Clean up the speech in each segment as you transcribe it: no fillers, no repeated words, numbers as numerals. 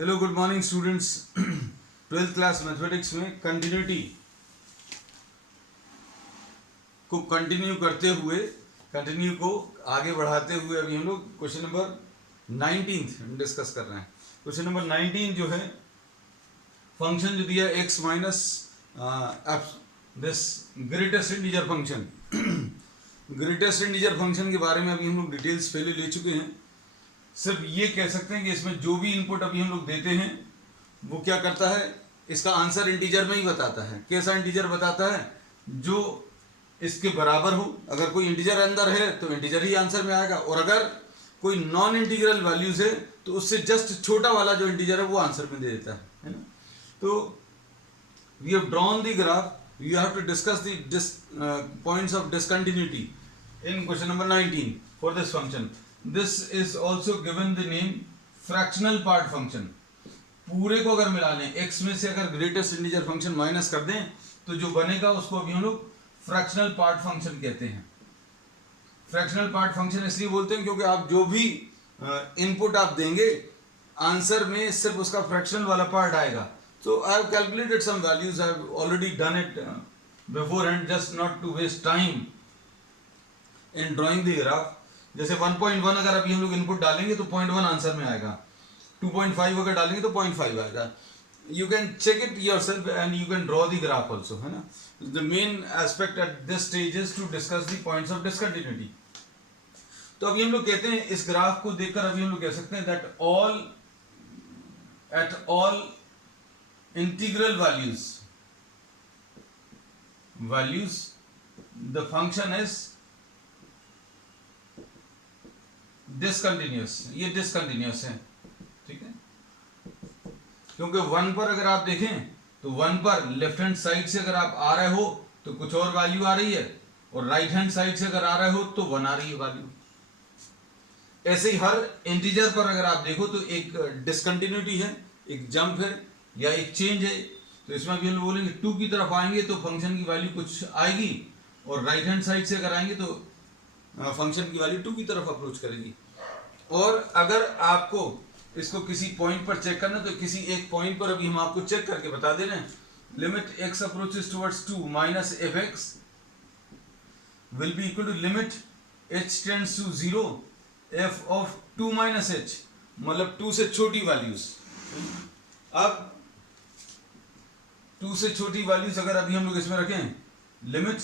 Hello good morning students. 12th class mathematics में continuity को continue को आगे बढ़ाते हुए अभी हम लोग क्वेश्चन नंबर 19 डिस्कस कर रहे हैं। क्वेश्चन नंबर 19 जो है, फंक्शन जो दिया x minus this greatest integer function. Greatest integer function के बारे में अभी हम लोग डिटेल्स पहले ले चुके हैं। सिर्फ ये कह सकते हैं कि इसमें जो भी इनपुट अभी हम लोग देते हैं वो क्या करता है, इसका आंसर इंटीजर में ही बताता है। कैसा इंटीजर बताता है? जो इसके बराबर हो। अगर कोई इंटीजर अंदर है तो इंटीजर ही आंसर में आएगा, और अगर कोई नॉन इंटीग्रल वैल्यूज है तो उससे जस्ट छोटा वाला जो इंटीजर है वो आंसर में दे देता है ना। तो we have drawn the graph, you have to discuss the points of discontinuity in question number 19 for this function. This is also given the name fractional part function. पूरे को अगर मिला लें, x में से अगर ग्रेटेस्ट इंटीजर फंक्शन माइनस कर दें तो जो बनेगा उसको अभी हम लोग फ्रैक्शनल पार्ट फंक्शन कहते हैं। फ्रैक्शनल पार्ट फंक्शन इसलिए बोलते हैं क्योंकि आप जो भी इनपुट आप देंगे आंसर में सिर्फ उसका फ्रैक्शनल वाला पार्ट आएगा। So I have calculated some values, I have already done it beforehand, just not to waste time in drawing the graph. जैसे 1.1 अगर अभी हम लोग इनपुट डालेंगे तो 0.1 आंसर में आएगा, 2.5 अगर डालेंगे तो 0.5 आएगा। You can check it yourself and you can draw the graph also, है ना। The main aspect at this stage is to discuss the points of discontinuity. तो अभी हम लोग कहते हैं, इस ग्राफ को देखकर अभी हम लोग कह सकते हैं that all integral values the function is discontinuous. ये डिसकंटिन्यूअस है, ठीक है। क्योंकि 1 पर अगर आप देखें तो 1 पर लेफ्ट हैंड साइड से अगर आप आ रहे हो तो कुछ और वैल्यू आ रही है, और राइट हैंड साइड से अगर आ रहे हो तो 1 आ रही है वैल्यू। ऐसे ही हर इंटीजर पर अगर आप देखो तो एक डिसकंटिन्यूटी है, एक जंप है या एक चेंज है। तो इसमें भी हम लोग बोलेंगे 2 की तरफ आएंगे तो फंक्शन की वैल्यू कुछ आएगी, और राइट हैंड साइड से अगर आएंगे तो फंक्शन की वैल्यू 2 की तरफ अप्रोच करेगी। और अगर आपको इसको किसी पॉइंट पर चेक करना तो किसी एक पॉइंट पर अभी हम आपको चेक करके बता दे रहे हैं। Limit x approaches towards 2 minus fx will be equal to limit h tends to 0 f of 2 minus h, मतलब 2 से छोटी वैल्यूज। अब 2 से छोटी वैल्यूज अगर अभी हम लोग इसमें रखें, limit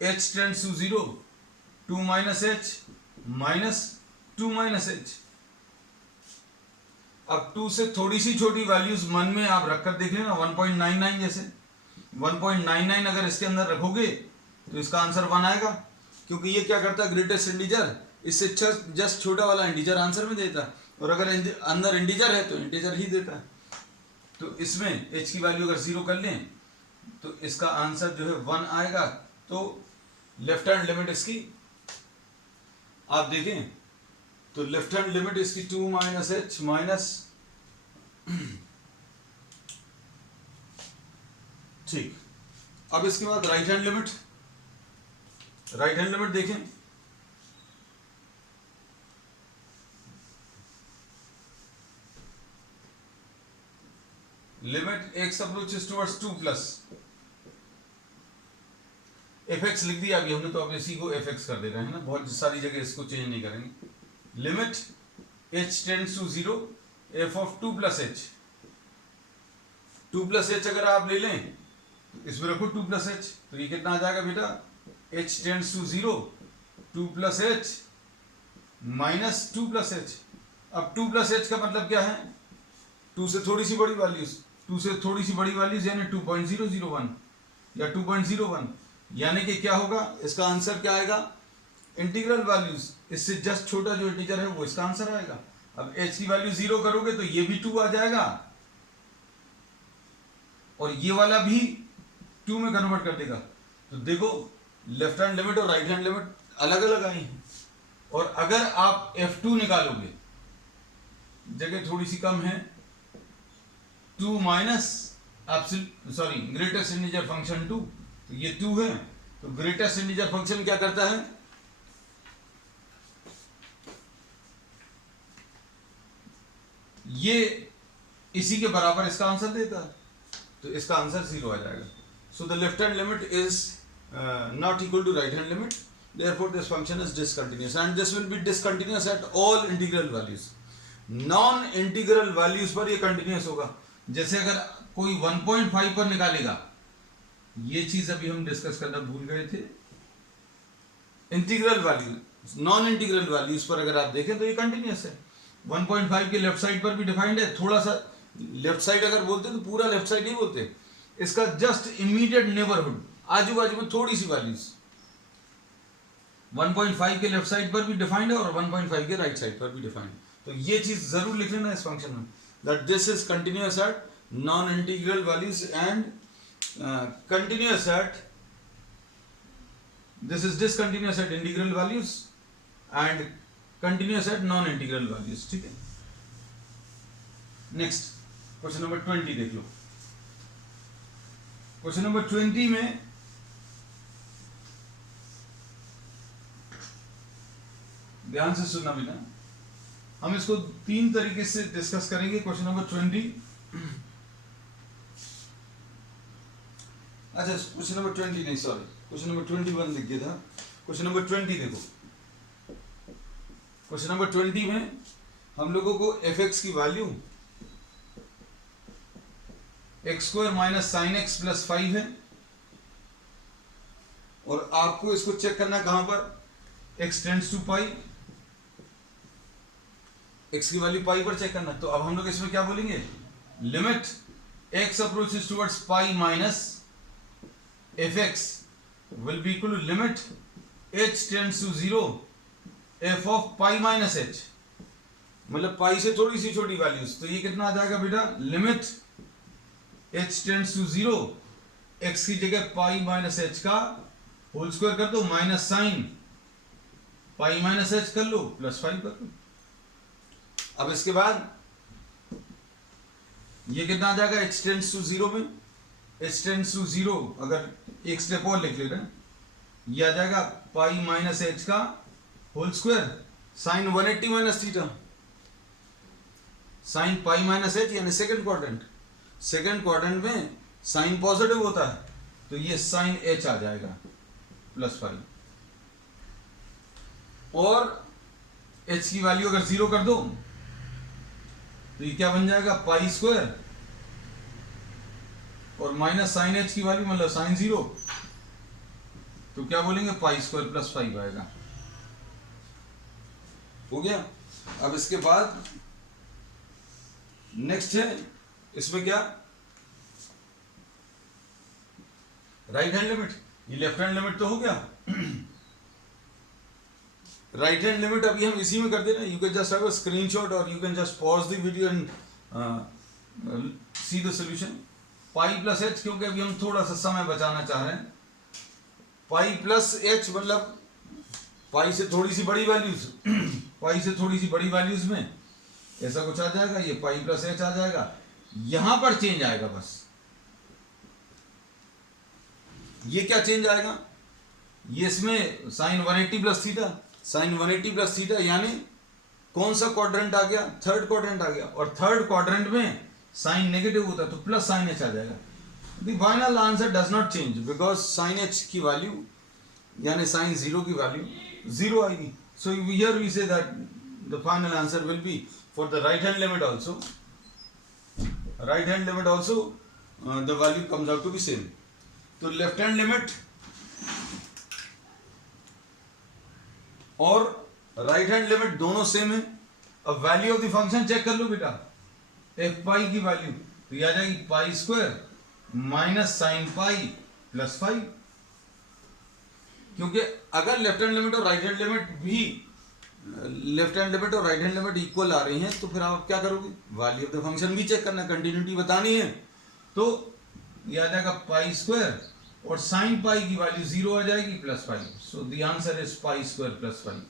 h tends to 0 2 minus h minus 2 minus h। अब 2 से थोड़ी सी छोटी वैल्यूज मन में आप रखकर देख लेना, 1.99 जैसे 1.99 अगर इसके अंदर रखोगे तो इसका आंसर 1 आएगा, क्योंकि ये क्या करता है, ग्रेटेस्ट इंटीजर इससे जस्ट छोटा वाला इंटीजर आंसर में देता है, और अगर अंदर इंटीजर है तो इंटीजर ही देता है। तो इसमें h की वैल्यू अगर 0 कर लें तो इसका आंसर जो है 1 आएगा। तो लेफ्ट हैंड लिमिट इसकी आप देखें तो लेफ्ट हैंड लिमिट इसकी 2 माइनस h माइनस, ठीक। अब इसके बाद राइट हैंड लिमिट देखें, limit x approaches towards 2 plus fx लिख दिया अभी हमने, तो अब इसी को fx कर दे रहे हैं ना, बहुत सारी जगह इसको चेंज नहीं करेंगे। Limit h tends to 0 f of 2 plus h। 2 plus h अगर आप ले लें इसमें रखो 2 प्लस h, तो ये कितना आ जाएगा बेटा, h tends to 0 2 plus h minus 2 plus h। अब 2 प्लस h का मतलब क्या है, 2 से थोड़ी सी बड़ी वैल्यूज यानी 2.001 या 2.01, यानी कि क्या होगा, इसका आंसर क्या आएगा, इंटीग्रल वैल्यूज इससे जस्ट छोटा जो इंटीजर है वो इसका आंसर आएगा। अब h की वैल्यू 0 करोगे तो ये भी 2 आ जाएगा, और ये वाला भी 2 में कन्वर्ट कर देगा। तो देखो लेफ्ट हैंड लिमिट और राइट हैंड लिमिट अलग अलग आई हैं। और अगर आप f2 निकालोगे, जगह थोड़ी सी कम है, 2 माइनस ग्रेटेस्ट इंटीजर फंक्शन 2, तो ये 2 है। तो ग्रेटेस्ट इंटीजर फंक्शन क्या करता है, ये इसी के बराबर इसका आंसर देता है, तो इसका आंसर 0 आ जाएगा. So the left hand limit is not equal to right hand limit, therefore this function is discontinuous and this will be discontinuous at all integral values. Non integral values पर ये continuous होगा. जैसे अगर कोई 1.5 पर निकालेगा, ये चीज अभी हम डिस्कस करना भूल गए थे. Integral value, non integral values पर अगर आप देखें तो ये कंटिन्यूअस है. 1.5 के लेफ्ट साइड पर भी डिफाइंड है. थोड़ा सा लेफ्ट साइड अगर बोलते तो पूरा लेफ्ट साइड ही बोलते, इसका जस्ट इमीडिएट नेबरहुड, आजू बाजू में थोड़ी सी वैल्यूज 1.5 के लेफ्ट साइड पर भी डिफाइंड है और 1.5 के राइट साइड पर भी डिफाइंड. तो ये चीज जरूर लिख लेना इस फंक्शन में, that this is continuous at non integral values and continuous at, this is discontinuous at integral values and continuous at non-integral values. ठीक है. नेक्स्ट क्वेश्चन नंबर 20 देख लो. क्वेश्चन नंबर 20 में ध्यान से सुनना बिना, हम इसको 3 तरीके से डिस्कस करेंगे. क्वेश्चन नंबर 20, अच्छा क्वेश्चन नंबर 20 नहीं, सॉरी, क्वेश्चन नंबर 21 लिख दिया था. क्वेश्चन नंबर 20 देखो. क्वेश्चन नंबर 20 में हम लोगों को fx की value x² minus sine x plus 5 है, और आपको इसको चेक करना कहां पर, x tends to pi, x की वैल्यू पाई पर चेक करना. तो अब हम लोग इसमें क्या बोलेंगे, limit x approaches towards pi minus fx will be equal to limit h tends to 0 f of pi minus h, मतलब पाई से थोड़ी सी छोटी वैल्यूज. तो ये कितना आ जाएगा बेटा, limit h tends to 0, x की जगह पाई माइनस h का होल स्क्वायर कर दो, minus sign pi minus h कर लो, प्लस 5 कर लो. अब इसके बाद ये कितना आ जाएगा, h tends to 0 में, h tends to 0 अगर एक स्टेप और लिख ले रहे हैं, ये आ जाएगा पाई माइनस h का whole square sine 180 minus theta, sine pi minus h यानी सेकंड क्वाड्रेंट. सेकंड क्वाड्रेंट में साइन पॉजिटिव होता है, तो ये साइन h आ जाएगा प्लस 5, और h की वैल्यू अगर 0 कर दो तो ये क्या बन जाएगा, पाई स्क्वायर और माइनस साइन h की वैल्यू मतलब साइन 0, तो क्या बोलेंगे, पाई स्क्वायर प्लस 5 आएगा. हो गया. अब इसके बाद नेक्स्ट है, इसमें क्या, राइट हैंड लिमिट. ये लेफ्ट हैंड लिमिट तो हो गया. राइट हैंड लिमिट अभी हम इसी में कर दे रहे हैं. You can just have a screenshot और you can just pause the video and see the solution. Pi plus H, क्योंकि अभी हम थोड़ा सा समय बचाना चाह रहे हैं. पाई प्लस एच मतलब पाई से थोड़ी सी बड़ी वैल्यूज, पाई से थोड़ी सी बड़ी वैल्यूज में ऐसा कुछ आ जाएगा, ये पाई प्लस एच आ जाएगा. यहां पर चेंज आएगा बस. ये क्या चेंज आएगा, ये इसमें sine 180 plus theta, sine 180 plus theta यानी कौन सा क्वाड्रेंट आ गया, थर्ड क्वाड्रेंट आ गया, और थर्ड क्वाड्रेंट में साइन नेगेटिव होता है तो प्लस साइन एच आ जाएगा. The final answer does not change because sine h की वैल्यू यानी साइन 0 की वैल्यू 0 आएगी. So here we say that the final answer will be for the right hand limit also, right hand limit also the value comes out to be same. तो left hand limit और right hand limit दोनों same है. अब value of the function check कर लो बेटा, F पाई की value तो ये आ जाएगी pi square minus sine pi plus 5. क्योंकि अगर लेफ्ट हैंड लिमिट और राइट हैंड लिमिट भी, लेफ्ट हैंड लिमिट और राइट हैंड लिमिट इक्वल आ रही हैं, तो फिर आप क्या करोगे, वैल्यू ऑफ द फंक्शन भी चेक करना, कंटिन्यूटी बतानी है. तो ये आ जाएगा पाई स्क्वायर और साइन पाई की वैल्यू 0 आ जाएगी plus 5. So the answer is pi square plus 5.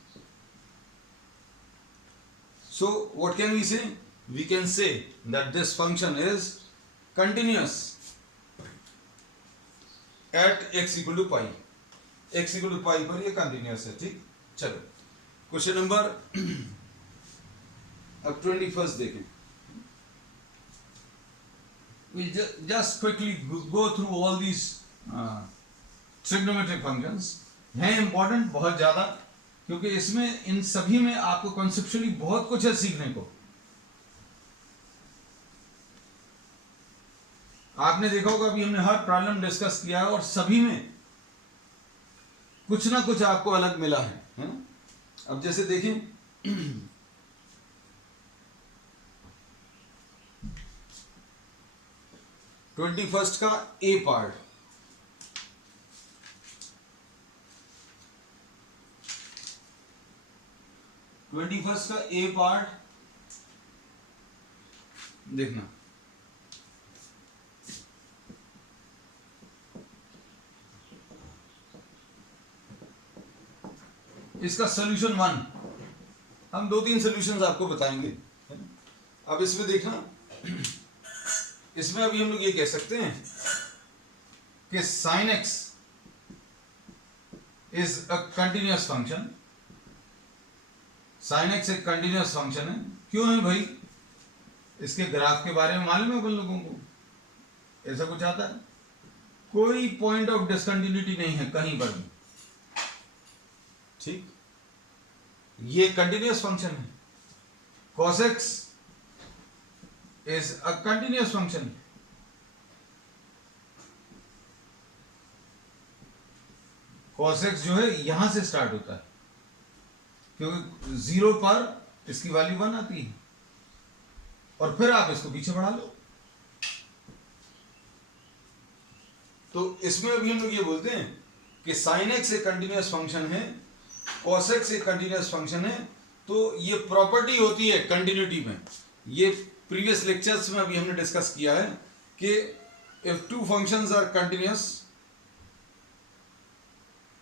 So what can we say, we can say that this function is continuous at x equal to pi. x equal to pi पर ये continuous है. ठीक, चलो question number अब 21 देखें. we'll just quickly go through all these trigonometric functions. हैं important बहुत ज़्यादा, क्योंकि इसमें इन सभी में आपको conceptually बहुत कुछ है सीखने को. आपने देखा होगा अभी हमने हर प्रॉब्लम डिस्कस किया है और सभी में कुछ ना कुछ आपको अलग मिला है ना? अब जैसे देखें 21st का ए पार्ट, का ए पार्ट देखना. इसका सोल्यूशन 1 हम 2-3 सॉल्यूशंस आपको बताएंगे. अब इसमें देखना, इसमें अभी हम लोग ये कह सकते हैं कि sin x is a continuous function. sin x एक कंटिन्यूअस फंक्शन है. क्यों है भाई? इसके ग्राफ के बारे में मालूम है अपन लोगों को? ऐसा कुछ आता है? कोई पॉइंट ऑफ डिसकंटिन्यूटी नहीं है कहीं पर भी. ठीक, ये कंटिन्यूअस फंक्शन है. cos x is a continuous function. cos x जो है यहां से स्टार्ट होता है, क्योंकि 0 पर इसकी वैल्यू 1 आती है और फिर आप इसको पीछे बढ़ा लो. तो इसमें अभी हम लोग ये बोलते हैं कि sin x एक कंटिन्यूअस फंक्शन है, cos x एक कंटिन्यूअस फंक्शन है. तो ये प्रॉपर्टी होती है कंटिन्यूटी में. ये प्रीवियस लेक्चर्स में अभी हमने डिस्कस किया है कि if two functions are continuous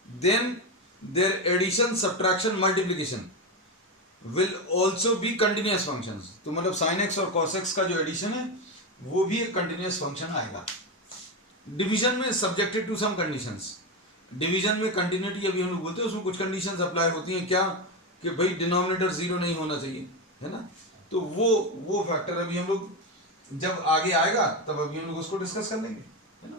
then their addition, subtraction, multiplication will also be continuous functions. तो मतलब sin x और cos x का जो एडिशन है वो भी एक कंटिन्यूअस फंक्शन आएगा. डिवीजन में subjected to some conditions. Division में कंटिन्यूटी अभी हम लोग बोलते हैं, उसमें कुछ कंडीशंस अप्लाई होती हैं. क्या? कि भाई डिनोमिनेटर 0 नहीं होना चाहिए, है ना? तो वो फैक्टर अभी हम लोग जब आगे आएगा तब अभी हम लोग उसको डिस्कस कर लेंगे, है ना?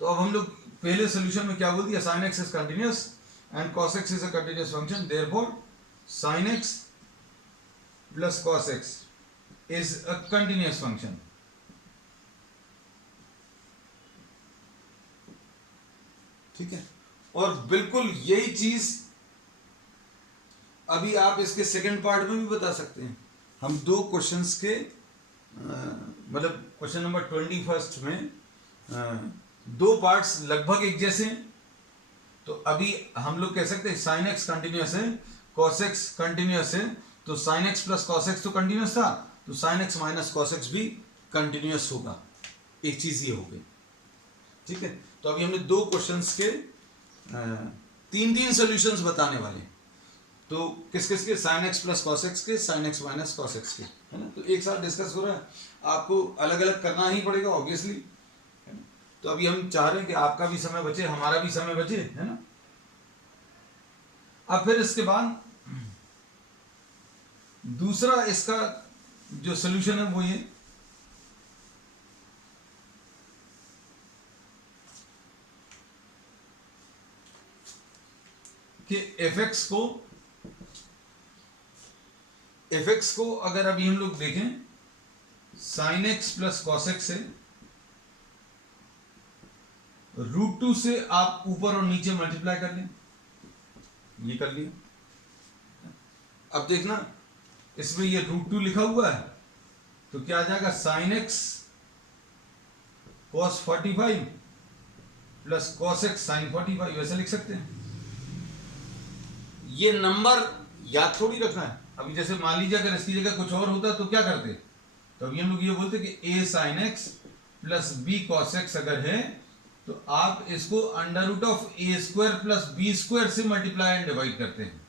तो अब हम लोग पहले सोल्यूशन में क्या बोल दिया? sin x is continuous and cos x is a continuous function. Therefore sin x plus cos x is a continuous function. ठीक है. और बिल्कुल यही चीज अभी आप इसके सेकंड पार्ट में भी बता सकते हैं. हम 2 क्वेश्चंस के मतलब क्वेश्चन नंबर 21 में 2 पार्ट्स लगभग एक जैसे हैं. तो अभी हम लोग कह सकते हैं sin x कंटिन्यूअस है, cos x कंटिन्यूअस है. तो sin x plus cos x तो कंटिन्यूअस था, तो sin x minus cos x भी कंटिन्यूअस होगा. एक चीज ये हो गई. ठीक है. तो अभी हमने 2 क्वेश्चंस के 3 सॉल्यूशंस बताने वाले हैं. तो किस किस के? sin x plus cos x के, sin x minus cos x के, है ना? तो एक साथ डिस्कस हो रहा है, आपको अलग अलग करना ही पड़ेगा ऑब्वियसली. तो अभी हम चाह रहे हैं कि आपका भी समय बचे, हमारा भी समय बचे, है ना? अब फिर इसके बाद दूसरा इसका जो सोल्यूशन है वो ये कि fx को अगर अभी हम लोग देखें sin x plus cos x है, √2 से आप ऊपर और नीचे मल्टीप्लाई कर लें. ये कर लिया. अब देखना इसमें ये √2 लिखा हुआ है, तो क्या आ जाएगा? sin x cos 45 plus cos x sin 45. वैसे लिख सकते हैं. ये नंबर याद थोड़ी रखना है. अभी जैसे मान लीजिए अगर इसकी जगह कुछ और होता तो क्या करते? तो अभी हम लोग ये बोलते कि a sin x plus b cos x अगर है तो आप इसको √a² प्लस b² से मल्टीप्लाई एंड डिवाइड करते हैं,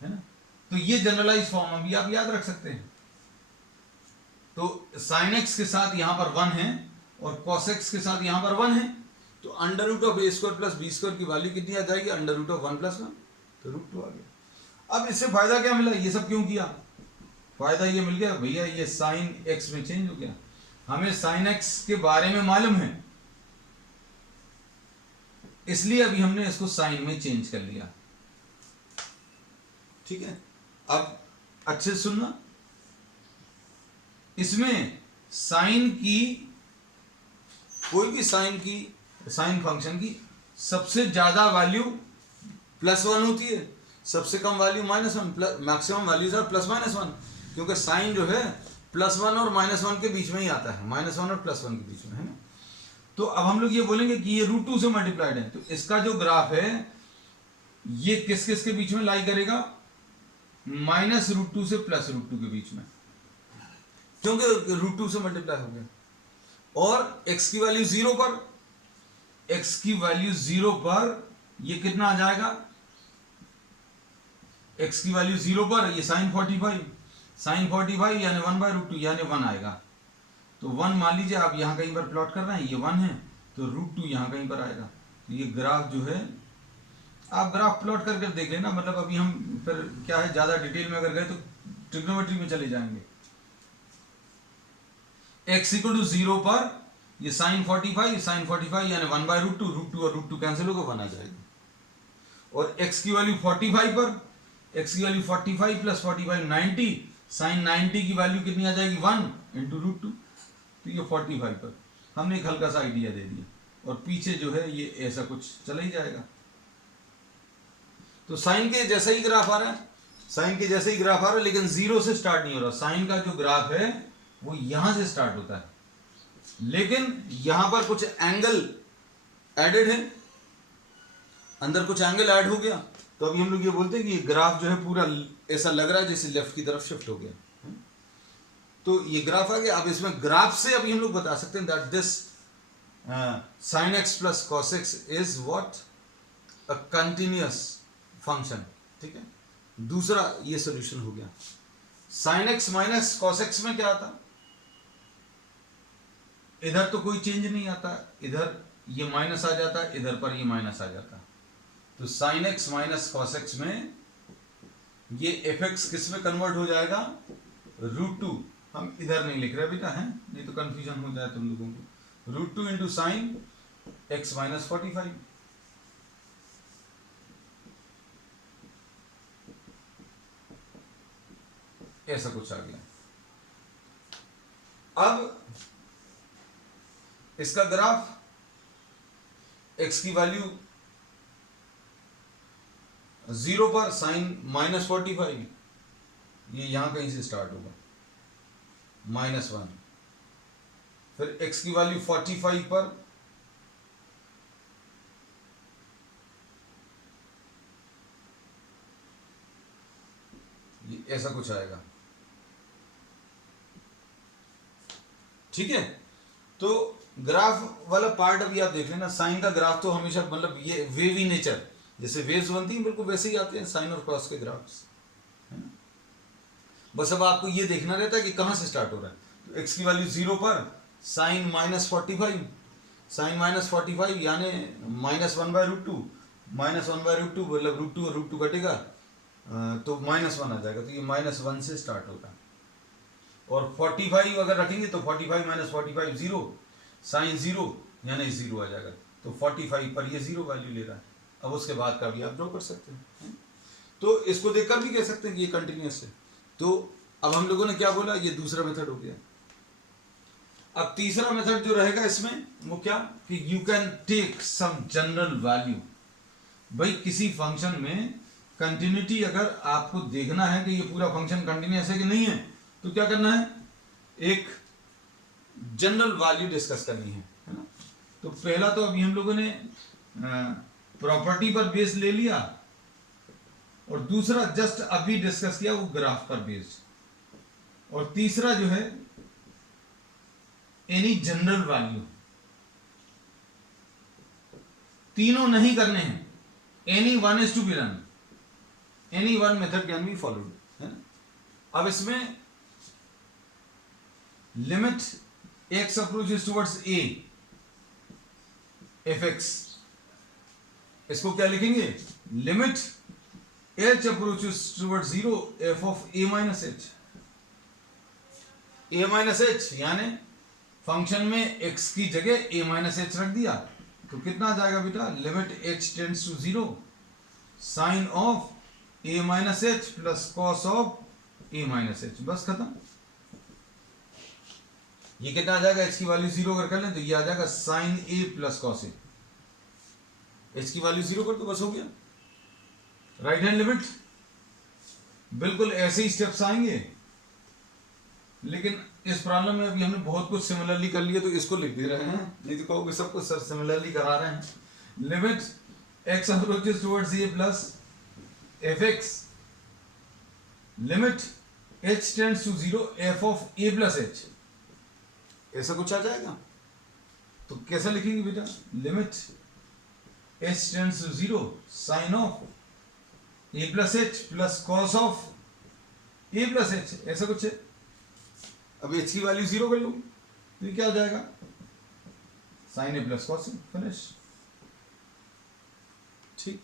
है ना? तो ये जनरलाइज फॉर्म अभी आप याद रख सकते हैं. तो sin x के साथ यहां पर 1 है और cos x के साथ यहां पर 1 है. तो √a² प्लस b² की वैल्यू कितनी आ जाएगी? √1 प्लस 1. तो √2 आ गया. अब इससे फायदा क्या मिला? ये सब क्यों किया? फायदा ये मिल गया भैया, ये sin x में चेंज हो गया. हमें साइन एक्स के बारे में मालूम है, इसलिए अभी हमने इसको साइन में चेंज कर लिया। ठीक है, अब अच्छे से सुनना, इसमें साइन की, कोई भी साइन फंक्शन की सबसे ज्यादा वैल्यू +1 होती है, सबसे कम वैल्यू -1, मैक्सिमम वैल्यूज आर +-1, क्योंकि साइन जो है +1 और -1 के बीच में ही आता है, -1 और +1 के बीच में, है ना। तो अब हम लोग ये बोलेंगे कि ये √2 से मल्टीप्लाइड है, तो इसका जो ग्राफ है ये किस किस के बीच में लाई करेगा, -√2 से +√2 के बीच में, क्योंकि √2 से मल्टीप्लाई हो गया। और x की वैल्यू 0 पर, x की वैल्यू 0 पर ये कितना आ जाएगा, x की वैल्यू 0 पर ये sin 45 यानी 1/√2 यानी 1 आएगा। तो 1 मान लीजिए आप यहां कहीं पर प्लॉट कर रहे हैं, ये 1 है, तो √2 यहां कहीं पर आएगा। तो ये ग्राफ जो है, आप ग्राफ प्लॉट करके देख लेना, मतलब अभी हम फिर क्या है ज्यादा डिटेल में अगर गए तो ट्रिग्नोमेट्री में चले जाएंगे। x = 0 पर ये sin 45 यानी 1/√2, √2 और √2 कैंसिल होकर 1 आ जाएगा। और x की वैल्यू 45 पर, x की वैल्यू 45 + 45 90, sin 90 की वैल्यू कितनी आ जाएगी, 1 × √2, तो ये 45 पर हमने एक हल्का सा आइडिया दे दिया, और पीछे जो है ये ऐसा कुछ चला ही जाएगा। तो साइन के जैसा ही ग्राफ आ रहा है, साइन के जैसे ही ग्राफ आ रहा है, लेकिन 0 से स्टार्ट नहीं हो रहा। साइन का जो ग्राफ है वो यहां से स्टार्ट होता है, लेकिन यहां पर कुछ एंगल एडेड है, अंदर कुछ एंगल ऐड हो गया, तो अभी हम लोग ये बोलते हैं कि ये ग्राफ जो है पूरा ऐसा लग रहा है जैसे लेफ्ट की तरफ शिफ्ट हो गया। तो ये ग्राफ आ गया। अब इसमें ग्राफ से अभी हम लोग बता सकते हैं that this sin x + cos x is what, a continuous function. ठीक है, दूसरा ये सॉल्यूशन हो गया। sin x - cos x में क्या आता, इधर तो कोई चेंज नहीं आता, इधर ये माइनस आ जाता, इधर पर ये माइनस आ जाता। तो sin x - cos x में ये fx किस में कन्वर्ट हो जाएगा, √2। हम इधर नहीं लिख रहे बेटा, है नहीं तो कंफ्यूजन हो जाए तुम लोगों को। √2 × sin x - 45, ऐसा कुछ आ गया। अब इसका ग्राफ, x की वैल्यू 0 पर sin -45, ये यहां कहीं से स्टार्ट होगा, -1। फिर x की वैल्यू 45 पर ये ऐसा कुछ आएगा। ठीक है, तो ग्राफ वाला पार्ट अभी आप देख लेना। साइन का ग्राफ तो हमेशा मतलब ये वेवी नेचर, जैसे वेव्स बनती हैं बिल्कुल वैसे ही आते हैं साइन और कॉस के ग्राफ्स, है ना। बस अब आपको ये देखना रहता है कि कहां से स्टार्ट हो रहा है। तो x की वैल्यू 0 पर sin -45, sin -45 यानी -1/√2, -1/√2 मतलब √2 और √2 कटेगा तो -1 आ जाएगा। तो ये -1 से स्टार्ट होगा, और 45 अगर रखेंगे तो 45 - 45 0, sin 0 यानी 0 आ जाएगा। तो 45 पर ये 0 वैल्यू ले रहा है। अब उसके बाद का भी आप ड्रॉ कर सकते हैं, तो इसको देखकर भी कह सकते हैं कि ये कंटिन्यूअस है। तो अब हम लोगों ने क्या बोला, ये दूसरा मेथड हो गया। अब तीसरा मेथड जो रहेगा इसमें वो क्या, कि you can take some general value. भाई किसी फंक्शन में कंटिन्यूटी अगर आपको देखना है कि ये पूरा फंक्शन कंटिन्यूअस है कि नहीं है, तो क्या करना है, एक जनरल वैल्यू डिस्कस करनी है ना। तो पहला तो अभी हम लोगों ने प्रॉपर्टी पर बेस ले लिया, और दूसरा जस्ट अभी डिस्कस किया वो ग्राफ पर बेस्ड, और तीसरा जो है एनी जनरल वैल्यू। तीनों नहीं करने हैं, any one is to be run, any one method can be followed, है ना। अब इसमें limit x approaches towards a fx, इसको क्या लिखेंगे, limit h approaches towards 0 f of a - h, a - h यानी फंक्शन में x की जगह a माइनस एच रख दिया तो कितना आ जाएगा बेटा, limit h tends to 0 sine of a minus h plus cos of a minus h, बस खत्म। ये कितना आ जाएगा, h की वैल्यू 0 अगर कर लें तो ये आ जाएगा sine a plus cos a, h की वैल्यू 0 कर दो, बस हो गया। राइट हैंड लिमिट बिल्कुल ऐसे ही स्टेप्स आएंगे, लेकिन इस प्रॉब्लम में अभी हमने बहुत कुछ सिमिलरली कर लिया तो इसको लिख दे रहे हैं, नहीं तो कहोगे सब कुछ सर सिमिलरली करा रहे हैं। Limit x approaches towards a plus fx, limit h tends to 0 f of a plus h, ऐसा कुछ आ जाएगा। तो कैसा लिखेंगे बेटा, limit h tends to 0 sine of a plus h plus cos of a plus h, ऐसा कुछ है। अब h की वैल्यू 0 कर लूँ तो ये क्या हो जाएगा, sign A plus cos A, finish. ठीक,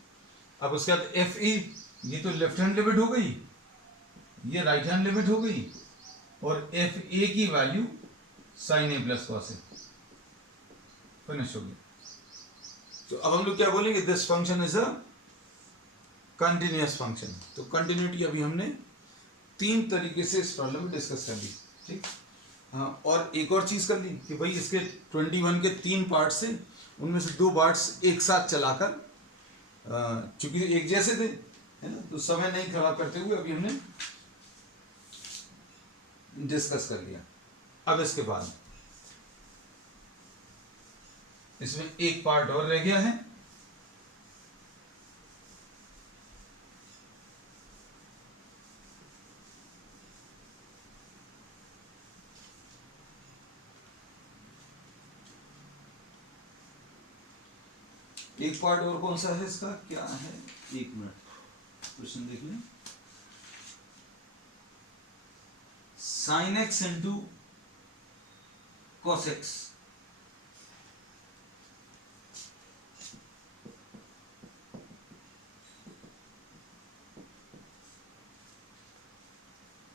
अब उसके बाद एफ ई, ये तो लेफ्ट हैंड लिमिट हो गई, ये राइट हैंड लिमिट हो गई, और एफ ए की value sign A plus cos A, finish हो गया। तो अब हम लोग क्या बोलेंगे, this function is a continuous function. तो कंटिन्यूटी अभी हमने 3 तरीके से इस प्रॉब्लम में डिस्कस कर ली। ठीक, हाँ, और एक और चीज कर ली कि भाई इसके 21 के 3 पार्ट्स थे, उनमें से 2 पार्ट्स एक साथ चलाकर, चूंकि एक जैसे थे है ना, तो समय नहीं खराब करते हुए अभी हमने डिस्कस कर लिया। अब इसके बाद इसमें एक पार्ट और रह गया है, एक पार्ट और कौन सा है इसका, क्या है, 1 मिनट क्वेश्चन देख लें। Sine x into cos x,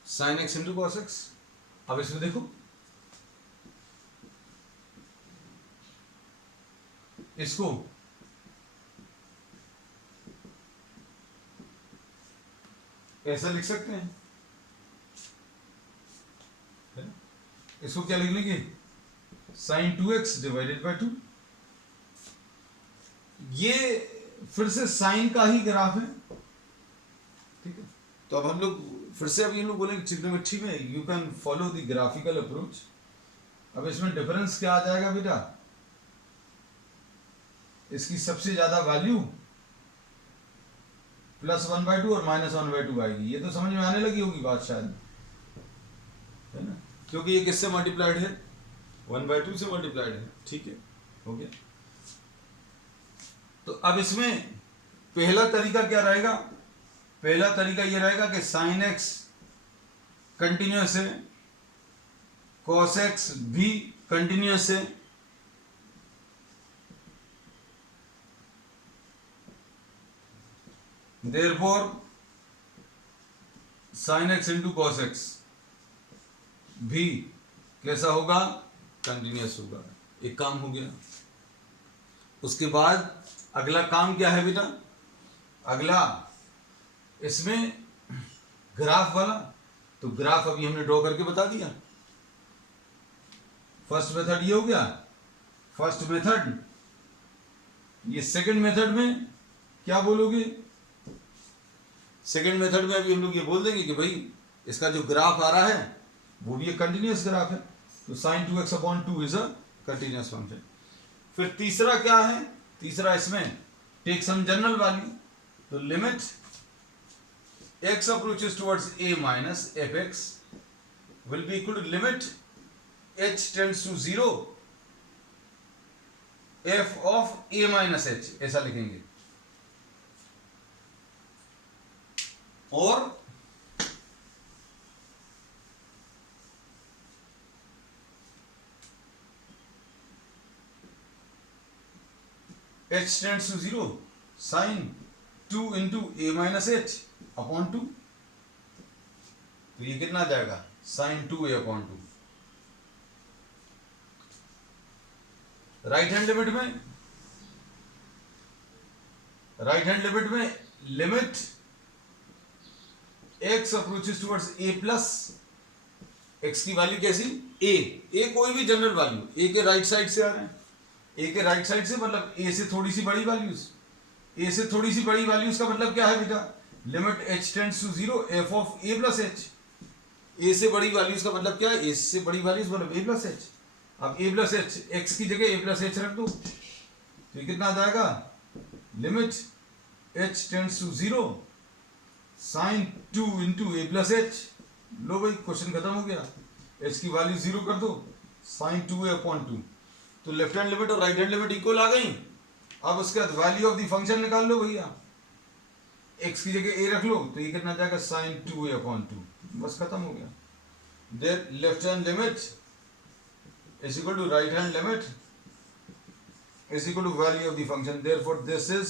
sine x into cos x. अब इसमें देखो, इसको ऐसा लिख सकते हैं, इसको क्या लिख लेंगे, साइन 2x डिवाइडेड बाय 2। ये फिर से साइन का ही ग्राफ है। ठीक है, तो अब हम लोग फिर से अभी हम लोग बोलेंगे ट्रिग्नोमेट्री में you can follow the graphical approach. अब इसमें डिफरेंस क्या आ जाएगा बेटा, इसकी सबसे ज्यादा वैल्यू +1/2 और -1/2 आएगी। ये तो समझ में आने लगी होगी बात शायद, है ना, क्योंकि ये किससे मल्टीप्लाइड है, 1/2 से मल्टीप्लाइड है। ठीक है, हो गया। तो अब इसमें पहला तरीका क्या रहेगा, पहला तरीका ये रहेगा कि साइन एक्स कंटिन्यूअस है, कॉस एक्स भी कंटिन्यूअस है, therefore sin x into cos x भी कैसा होगा, कंटिन्यूअस होगा। एक काम हो गया। उसके बाद अगला काम क्या है बेटा, अगला इसमें ग्राफ वाला, तो ग्राफ अभी हमने ड्रॉ करके बता दिया। फर्स्ट मेथड ये हो गया, फर्स्ट मेथड। ये सेकंड मेथड में क्या बोलोगे, सेकंड मेथड में अभी हम लोग ये बोल देंगे कि भाई इसका जो ग्राफ आ रहा है वो भी एक कंटिन्यूअस ग्राफ है, तो sin 2x/2 is a continuous function. फिर तीसरा क्या है, तीसरा इसमें टेक सम जनरल वैल्यू, तो limit x approaches towards a minus fx will be equal to limit h tends to 0 f of a minus h, ऐसा लिखेंगे। और h tends to 0 sine 2 into a minus h upon 2, तो ये कितना आ जाएगा, sine 2a upon 2। Right hand limit में limit x approaches towards a plus x की वैल्यू कैसी, a कोई भी जनरल वैल्यू, a के राइट साइड से आ रहे हैं, a के राइट साइड से मतलब a से थोड़ी सी बड़ी वैल्यूज, a से थोड़ी सी बड़ी वैल्यूज का मतलब क्या है बेटा, limit h tends to 0 f of a plus h, a से बड़ी वैल्यूज का मतलब क्या है, a से बड़ी वैल्यूज मतलब a प्लस h। अब a प्लस h, x की जगह a प्लस h रख दो, तो ये कितना आ जाएगा, limit h tends to 0 sine 2 into a plus h। लो भाई क्वेश्चन खत्म हो गया, h की वैल्यू 0 कर दो, साइन 2a अपॉन 2, तो लेफ्ट हैंड लिमिट और राइट हैंड लिमिट इक्वल आ गई। अब उसके बाद वैल्यू ऑफ द फंक्शन निकाल लो भैया, x की जगह a रख लो, तो ये कितना जाएगा, साइन 2a अपॉन 2, बस खत्म हो गया। There left hand limit is equal to right hand limit is equal to value of the function, therefore this is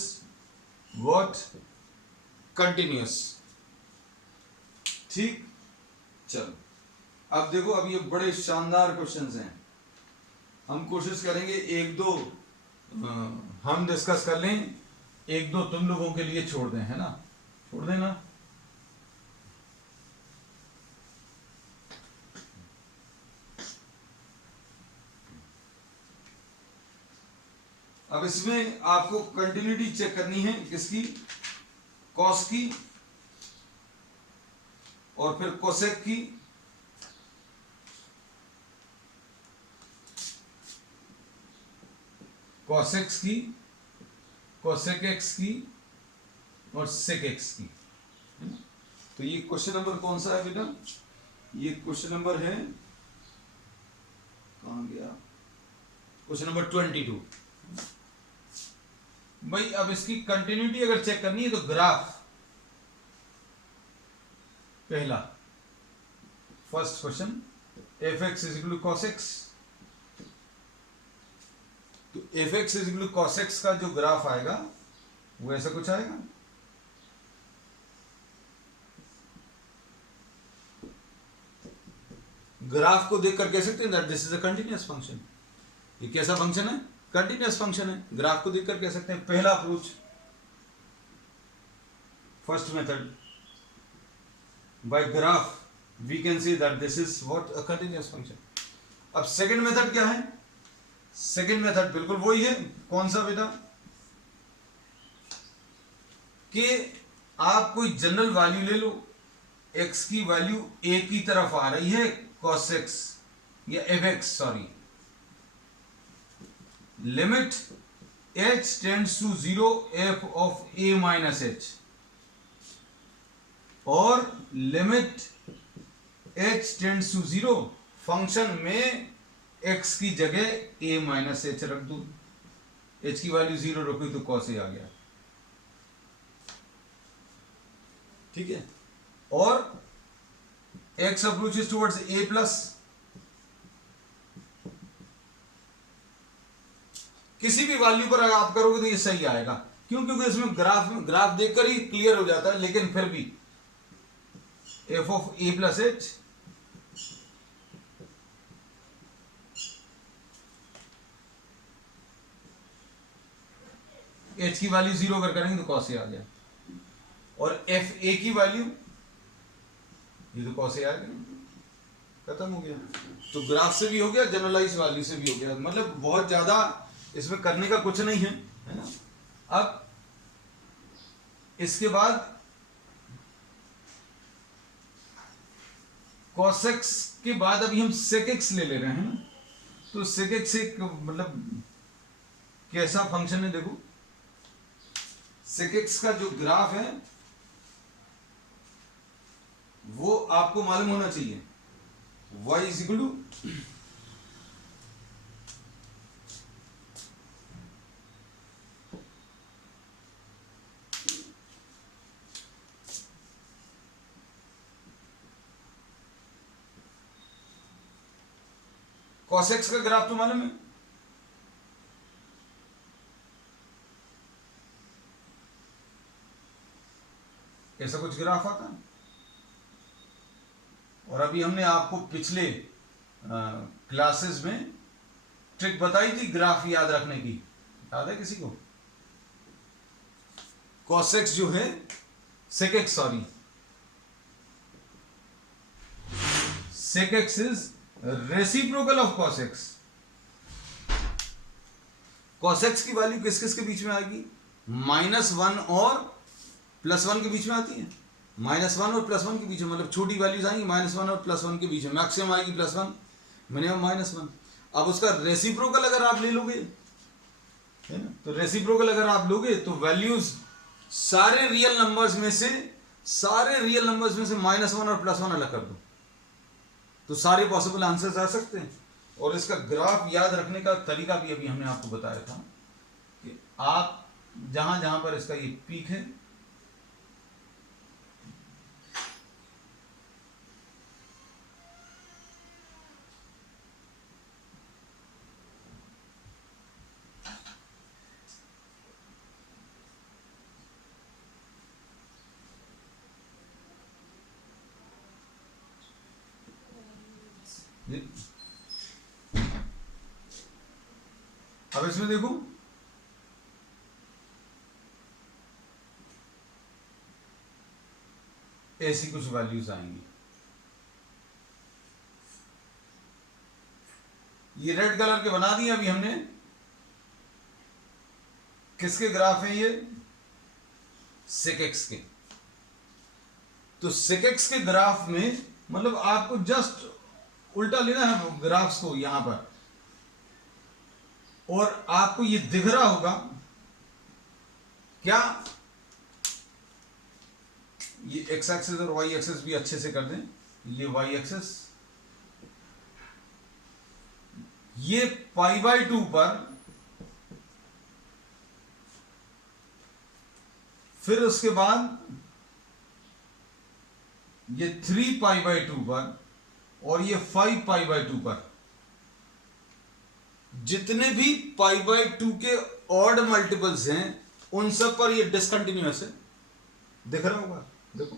what, continuous। ठीक, चलो अब देखो, अब ये बड़े शानदार क्वेश्चंस हैं, हम कोशिश करेंगे एक दो हम डिस्कस कर लें, एक दो तुम लोगों के लिए छोड़ दें, है ना, छोड़ देना। अब इसमें आपको कंटिन्यूटी चेक करनी है, किसकी, कॉस की और फिर कोसेक की, कॉसेक्स की, कोसेक एक्स की और सेक एक्स की। तो ये क्वेश्चन नंबर कौन सा है बेटा, ये क्वेश्चन नंबर है, कहां गया, क्वेश्चन नंबर 22। भाई अब इसकी कंटिन्यूटी अगर चेक करनी है तो ग्राफ, पहला first question, f x is equal to cos x, तो f x is equal to cos x का जो ग्राफ आएगा वो ऐसा कुछ आएगा, ग्राफ को देखकर कह सकते हैं that this is a continuous function. ये कैसा फंक्शन है, कंटिन्यूअस फंक्शन है, ग्राफ को देखकर कह सकते हैं। पहला approach, first method, by graph we can see that this is what, a continuous function. अब सेकंड मेथड क्या है, सेकंड मेथड बिल्कुल वही है, कौन सा बेटा, कि आप कोई जनरल वैल्यू ले लो, x की वैल्यू a की तरफ आ रही है, cos x या f x sorry, limit h tends to 0 f of a minus h, और limit h tends to 0, function में x की जगह a माइनस h रख दो, h की वैल्यू 0 रखी तो cos a आ गया, ठीक है। और x approaches towards a plus, किसी भी वैल्यू पर अगर आप करोगे तो ये सही आएगा, क्यों, क्योंकि इसमें ग्राफ देखकर ही क्लियर हो जाता है, लेकिन फिर भी f of a plus h, h की वैल्यू 0 अगर करेंगे तो cos a आ गया, और एफ ए की वैल्यू ये तो cos a आ गया, खत्म हो गया। तो ग्राफ से भी हो गया, जनरलाइज वैल्यू से भी हो गया, मतलब बहुत ज्यादा इसमें करने का कुछ नहीं है ना। अब इसके बाद cos x के बाद अभी हम sec x ले रहे हैं, तो sec x एक मतलब कैसा फंक्शन है, देखो sec x का जो ग्राफ है वो आपको मालूम होना चाहिए, y is equal to cos x का ग्राफ तो मालूम है, ऐसा कुछ ग्राफ आता है। और अभी हमने आपको पिछले क्लासेस में ट्रिक बताई थी ग्राफ याद रखने की, याद है किसी को? cos x जो है sec x, sorry sec x is reciprocal of cos x। cos x की वैल्यू किस किस के बीच में आएगी? -1 और +1 के बीच में आती है। -1 और +1 के बीच में, मतलब छोटी वैल्यूज आएंगी -1 और +1 के बीच में, मैक्सिमम आएगी +1, मिनिमम -1। अब उसका रेसिप्रोकल अगर आप ले लोगे, है ना, तो रेसिप्रोकल अगर आप लोगे तो वैल्यूज सारे रियल नंबर्स में से -1 और +1 अलग कर दो, तो सारे पॉसिबल आंसर्स आ सकते हैं। और इसका ग्राफ याद रखने का तरीका भी अभी हमने आपको बताया था कि आप जहां जहां पर इसका ये पीक है, अब इसमें देखो ऐसी कुछ वैल्यूज आएंगी। ये रेड कलर के बना दिए अभी हमने। किसके ग्राफ है ये? sec x के। तो sec x के ग्राफ में मतलब आपको जस्ट उल्टा लेना है ग्राफ्स को यहां पर, और आपको ये दिख रहा होगा क्या? ये x एक्सिस और y एक्सिस भी अच्छे से कर दें। ये y एक्सिस, ये π/2 पर, फिर उसके बाद ये 3π/2 पर, और ये 5π/2 पर। जितने भी π/2 के ऑड मल्टीपल्स हैं उन सब पर ये डिसकंटिन्यूअस है, दिख रहा होगा। देखो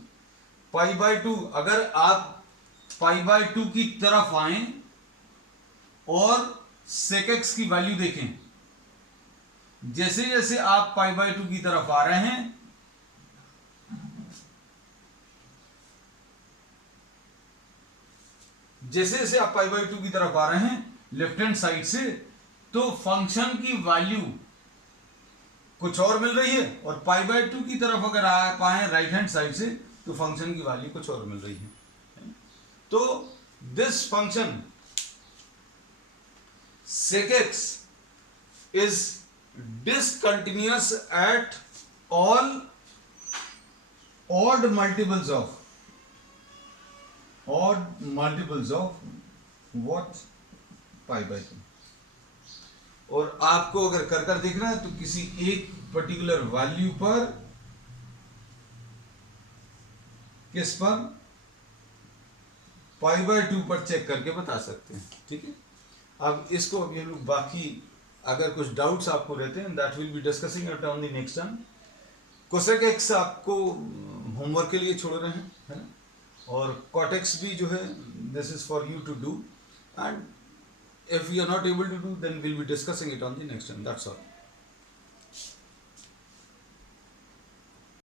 π/2, अगर आप π/2 की तरफ आए और sec x की वैल्यू देखें, जैसे जैसे आप π/2 की तरफ आ रहे हैं, जैसे जैसे आप π/2 की तरफ आ रहे हैं लेफ्ट हैंड साइड से, तो फंक्शन की वैल्यू कुछ और मिल रही है, और π/2 की तरफ अगर आप आए राइट हैंड साइड से तो फंक्शन की वैल्यू कुछ और मिल रही है। तो this function sec x is discontinuous at all odd multiples of what? π/2। और आपको अगर कर कर देखना है तो किसी एक पर्टिकुलर वैल्यू पर, किस पर? π/2 पर चेक करके बता सकते हैं। ठीक है, अब इसको अभी हम लोग बाकी अगर कुछ डाउट्स आपको रहते हैं that will be discussing it on the next time. cosec x आपको होमवर्क के लिए छोड़ रहे हैं, है ना, और cot x भी जो है this is for you to do, and if we are not able to do then we'll be discussing it on the next time. That's all.